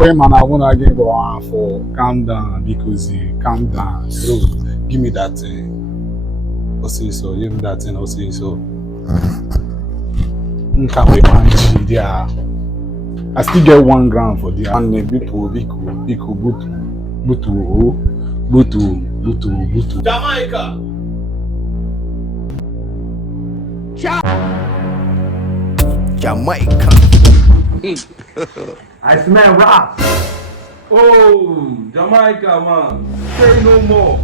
Okay, man, I wanna again go on for calm down because you calm down. So give me that thing. I'll say so. Give me that thing. I'll say so. Can't be managed there. I still get 1 gram for the and butu. Jamaica. Jamaica. I smell rap. Oh, Jamaica, man. Say no more.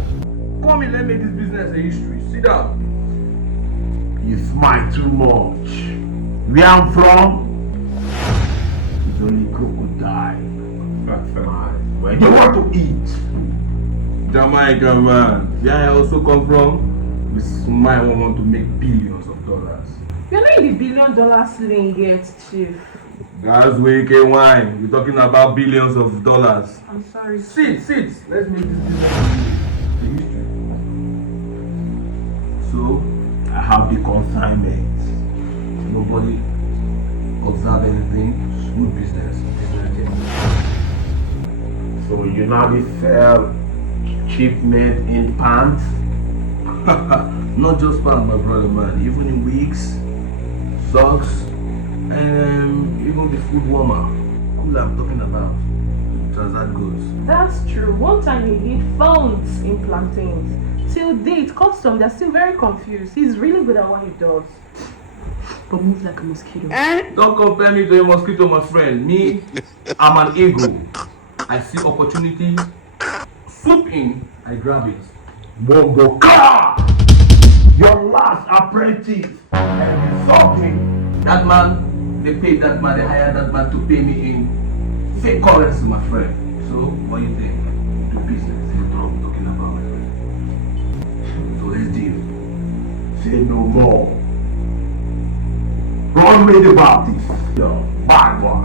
Come in, let me make this business a history. Sit down. You smile too much. Where I'm from, it's only crocodile. Where they want to eat. Jamaica, man. Where I also come from, we smile and want to make billions of dollars. You're not in the $1 billion sling yet, Chief. That's where you can wine. We're talking about billions of dollars. I'm sorry. Sit. Let's make this business a history. So, I have the consignment. Nobody observe anything. Good business. So, you know we sell cheap made in pants? Not just pants, my brother, man. Even in wigs, socks, and even the food warmer. Who I'm talking about. That's that goes. That's true. One time he hid phones in plantains. Till date, custom, they're still very confused. He's really good at what he does. But moves like a mosquito. Don't compare me to a mosquito, my friend. Me, I'm an eagle. I see opportunity, swoop in, I grab it. Bongo car! Your last apprentice and something. That man, they paid that man, they hired that man to pay me in fake currency, my friend. So, what do you think? Do business, you know what I'm talking about, my friend. So let's deal. Say no more. Run with the Baptist. Yo, bad boy.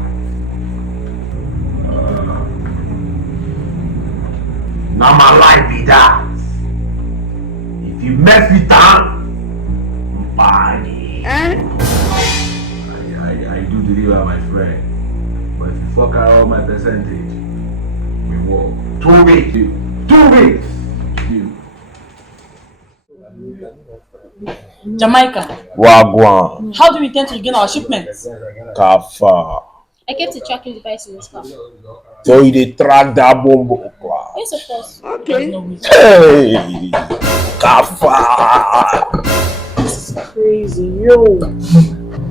Now my life be that. If you mess with that, body. I do deliver, my friend. But if you fuck around my percentage, we walk. 2 weeks. 2 weeks. Deal. Jamaica, Wagwan, how do we intend to regain our shipments? Kafa. I kept a tracking device in his car. So you dey track that bombo class. Yes, of course. There's no way. Hey, Kafa. This is crazy, yo.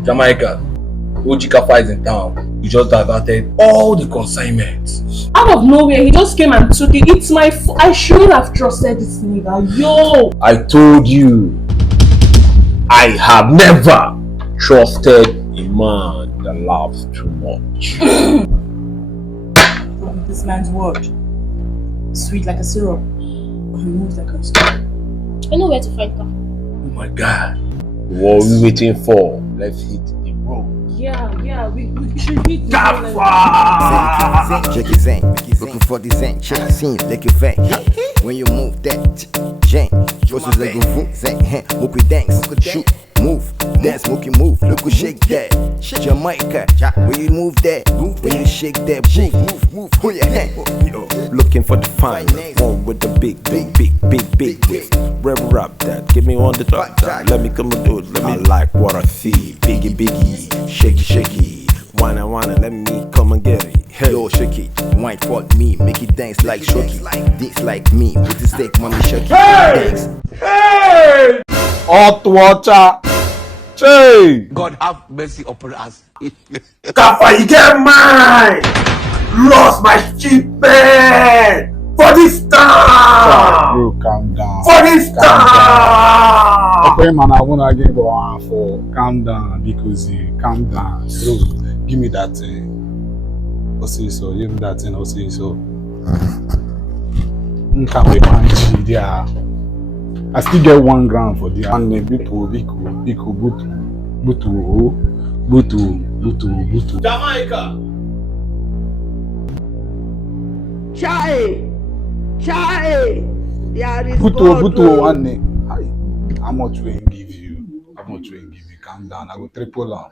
Jamaica, OG Kafa is in town. You just diverted all the consignments. Out of nowhere, he just came and took it. It's my I shouldn't have trusted this nigga. Yo! I told you, I have never trusted a man that laughs too much. This man's word. Sweet like a syrup, but he moves like a stone. I know where to find car. Oh my God. What are we waiting for? Let's hit the road. Yeah, we should hit the Kafa! Check it zen, looking for the zen, check the scene, like you ven. When you move that, Jane, versus like a foot, zen, look we dance, shoot, move, dance, move, look we shake that. Jamaica, when you move that, when you shake that, move, pull your hand. Yo, looking for the fine one with the big whip. Rev up that, give me on the top, let me come and do it, let me like what I see, biggie, shaky. Wanna, let me come and get it. Hey. Yo, shake it, wine for me, make it dance like Shoki. Dance like me, with the steak, mommy shake it. Dance. Hey! Hot water. Hey! God have mercy upon us. Kafa, you get mine! Lost my shipment! For this time! Bro, calm down. For this time! Okay, man, I wanna again go on for calm down because you calm down. So give me that thing. I'll say so. Give me that thing. I'll say so. Can't be managed there. I still get 1 gram for the and butu. Jamaica. Chai. There is Butu one. How much will I give you? Calm down. I go triple on.